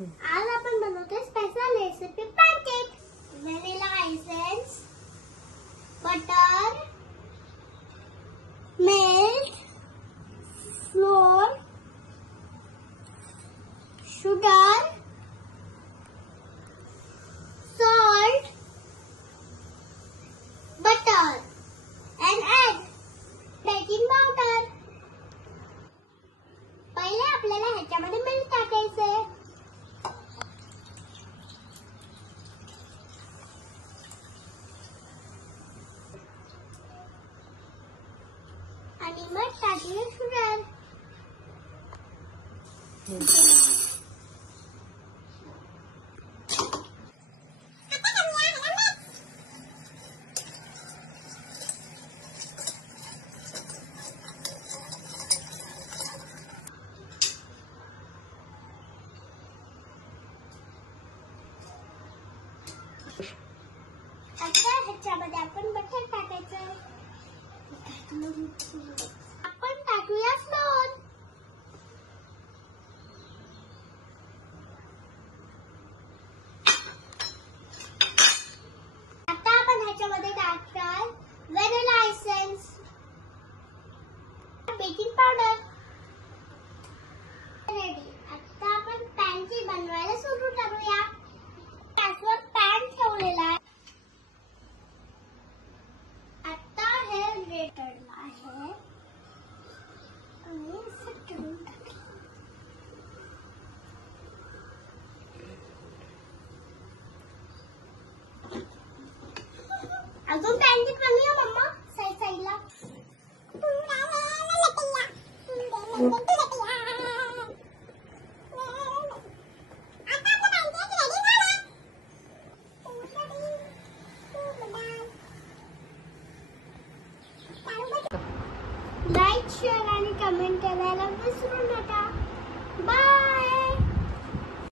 आज आपण बनवतोय special recipe pancake. Vanilla essence, butter, milk, floor, sugar, salt, butter and egg, baking powder. पहिले आपल्याला ह्याच्यामध्ये मिल्क टाकायचे. आणि मग टाकले शुगर. आता ह्याच्यामध्ये आपण बटर टाकायचं. आपण टाकूया फ्लोर. आता आपण ह्याच्यामध्ये टाकणार vanilla essence, baking powder. Ready. आता आपण पॅनकेक बनवायला सुरू करूया. गॅसवर पॅन ठेवलेला आहे. आता हे रेटड आहे आणि सटकून टाकलं. अजून पॅनकेक बनवूया मम्मा साईड साईडला. लाईक, शेअर आणि कमेंट करायला विसरू नका. बाय.